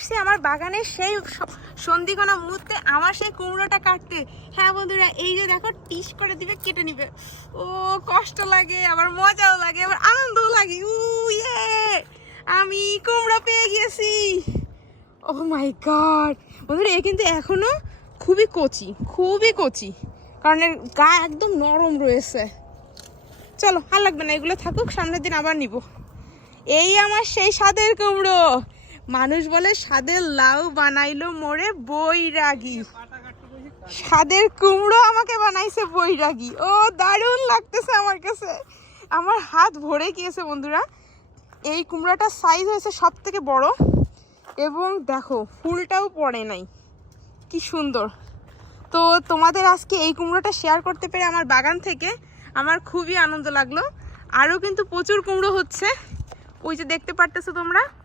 আসছি, আমার বাগানের সেই সন্ধিকোনা মুহূর্তে আমার সেই কুমড়োটা কাটতে। হ্যাঁ বন্ধুরা, এই যে দেখো টিস করে দিবে, কেটে নিবে। ও, কষ্ট লাগে, আবার মজাও লাগে, আবার আনন্দও লাগে। উ ইয়ে! আমি কুমড়ো পেয়ে গেছি ও মাই গড! বন্ধুরা, এ কিন্তু এখনও খুবই কচি খুবই কচি। কারণ এর গা একদম নরম রয়েছে। চলো, আর লাগবে না, এগুলো থাকুক, সামনের দিন আবার নিব। এই আমার সেই স্বাদের কুমড়ো। মানুষ বলে স্বাদের লাউ বানাইলো মোরে বৈরাগী। স্বাদের কুমড়ো আমাকে বানাইছে বৈরাগী। ও, দারুণ লাগতেছে আমার কাছে। আমার হাত ভরে গিয়েছে, বন্ধুরা। এই কুমড়োটার সাইজ হয়েছে সব থেকে বড়। এবং দেখো, ফুলটাও পড়ে নাই। কি সুন্দর। তো তোমাদের আজকে এই কুমড়োটা শেয়ার করতে পেরে আমার বাগান থেকে আমার খুবই আনন্দ লাগল। আরও কিন্তু প্রচুর কুমড়ো হচ্ছে। ওই যে দেখতে পারতেছো তোমরা?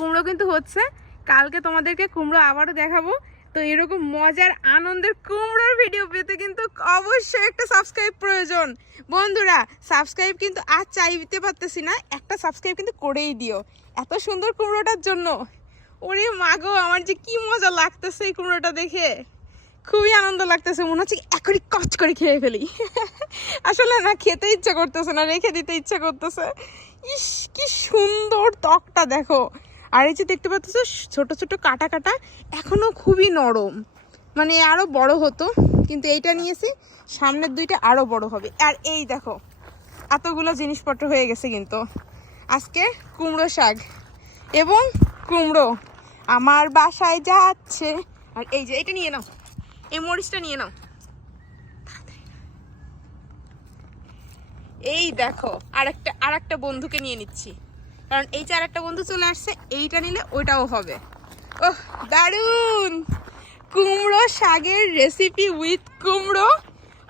কুমড়ো কিন্তু হচ্ছে। কালকে তোমাদেরকে কুমড়ো আবারও দেখাবো। তো এরকম মজার, আনন্দের কুমড়োর ভিডিও পেতে কিন্তু অবশ্যই একটা সাবস্ক্রাইব প্রয়োজন। বন্ধুরা সাবস্ক্রাইব কিন্তু আর চাইতে পারতেছি না, একটা সাবস্ক্রাইব কিন্তু করেই দিও। এত সুন্দর কুমড়োটার জন্য। ওরে মাগো আমার যে কি মজা লাগতেছে এই কুমড়োটা দেখে। খুবই আনন্দ লাগতেছে, মনে হচ্ছে এখনই কচ করে খেয়ে ফেলি। আসলে না, খেতে ইচ্ছা করতেছে না, রেখে দিতে ইচ্ছা করতেছে। ইস, কি সুন্দর ত্বকটা দেখো। আর এই যে দেখতে পাচ্ছ, ছোট ছোট কাটা কাটা, এখনও খুবই নরম। মানে আরও বড় হতো, কিন্তু এইটা নিয়েছি, সামনের দুইটা আরও বড় হবে। আর এই দেখো, এতগুলো জিনিসপত্র হয়ে গেছে কিন্তু। আজকে কুমড়ো শাক এবং কুমড়ো আমার বাসায় যাচ্ছে। আর এই যে, এটা নিয়ে নাও। এই মরিচটা নিয়ে নাও। এই দেখো, আরেকটা আরেকটা বন্ধুকে নিয়ে নিচ্ছি। কারণ এই যে আরেকটা বন্ধু চলে আসছে, এইটা নিলে ওইটাও হবে। ওহ, দারুণ! কুমড়ো শাকের রেসিপি উইথ কুমড়ো।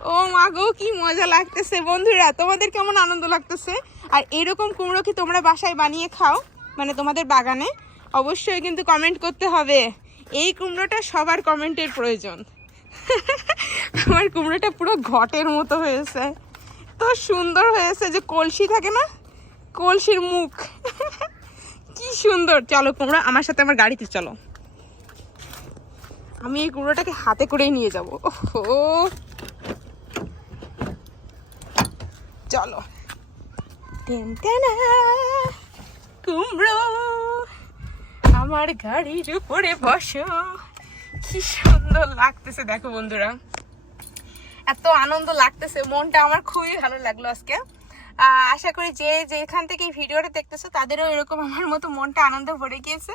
ও মাগো কি মজা লাগতেছে বন্ধুরা। তোমাদের কেমন আনন্দ লাগতেছে? আর এরকম কুমড়ো কি তোমরা বাসায় বানিয়ে খাও? মানে তোমাদের বাগানে? অবশ্যই কিন্তু কমেন্ট করতে হবে। এই কুমড়োটা সবার কমেন্টের প্রয়োজন। আমার কুমড়োটা পুরো ঘটের মতো হয়েছে। তো সুন্দর হয়েছে যে কলসি থাকে না? কলসির মুখ। কি সুন্দর। চলো কুমড়ো আমার সাথে আমার গাড়িতে চলো। আমি এই কুমড়োটাকে হাতে করেই নিয়ে যাব। ওহো। চলো। কুমড়ো আমার গাড়ির উপরে বসো। কি সুন্দর লাগতেছে, দেখো বন্ধুরা। এত আনন্দ লাগতেছে, মনটা আমার খুবই ভালো লাগল আজকে। আশা করি যে যেখান থেকে এই ভিডিওটা দেখতেছো, তাদেরও এরকম আমার মতো মনটা আনন্দে ভরে গিয়েছে।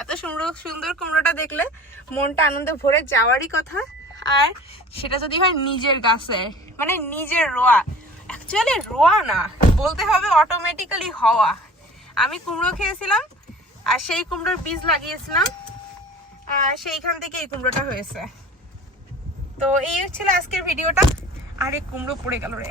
এত সুন্দর সুন্দর কুমড়োটা দেখলে মনটা আনন্দে ভরে যাওয়ারই কথা। আর সেটা যদি হয় নিজের গাছে মানে নিজের রোয়া। অ্যাকচুয়ালি রোয়া না, বলতে হবে অটোমেটিক্যালি হওয়া। আমি কুমড়ো খেয়েছিলাম, আর সেই কুমড়োর বীজ লাগিয়েছিলাম সেইখান থেকে এই কুমড়োটা হয়েছে। তো এই ছিল আজকের ভিডিওটা। আরে কুমড়ো পড়ে গেল রে।